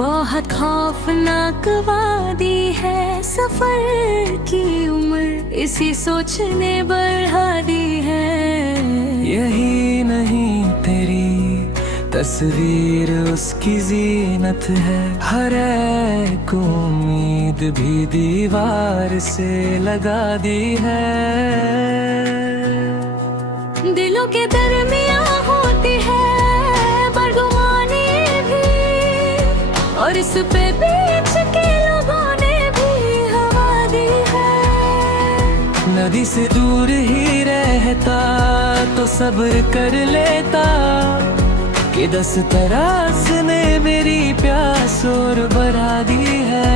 बहुत खौफनाक वादी है, सफर की उम्र इसी सोच ने बढ़ा दी है। यही नहीं तेरी तस्वीर उसकी जीनत है, हर एक उम्मीद भी दीवार से लगा दी है। दिलों के दरमियां होती है बदगुमानी भी, और इस पे बीच के लोगों ने भी हवा दी है। नदी से दूर ही रहता तो सब्र कर लेता, कि 10 तरास ने मेरी प्यास और बढ़ा दी है।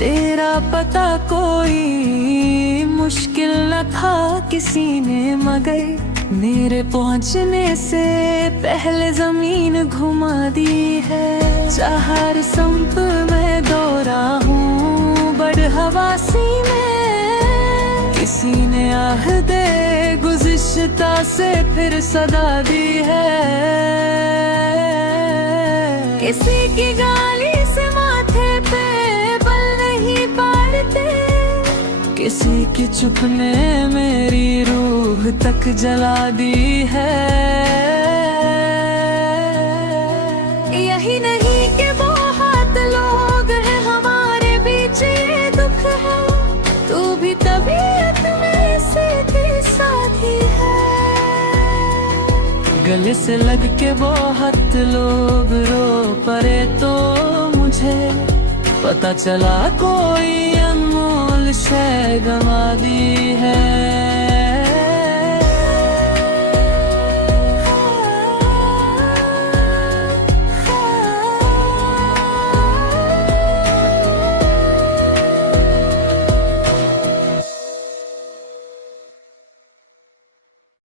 तेरा पता कोई मुश्किल न था किसी ने, मगर मेरे पहुंचने से पहले जमीन घुमा दी है। चाहर संप में दौरा हूँ बड़हवासी में, किसी ने आहदे गुज़िश्ता से फिर सदा दी है। किसी की गाली से माथे पे किसी की चुप ने मेरी रूह तक जला दी है। यही नहीं कि बहुत लोग हैं हमारे बीच, ये दुख है तू भी तबीयत में सीधी साधी है। गले से लग के बहुत लोग रो पड़े तो मुझे पता चला कोई अनमोल शय गंवा दी है।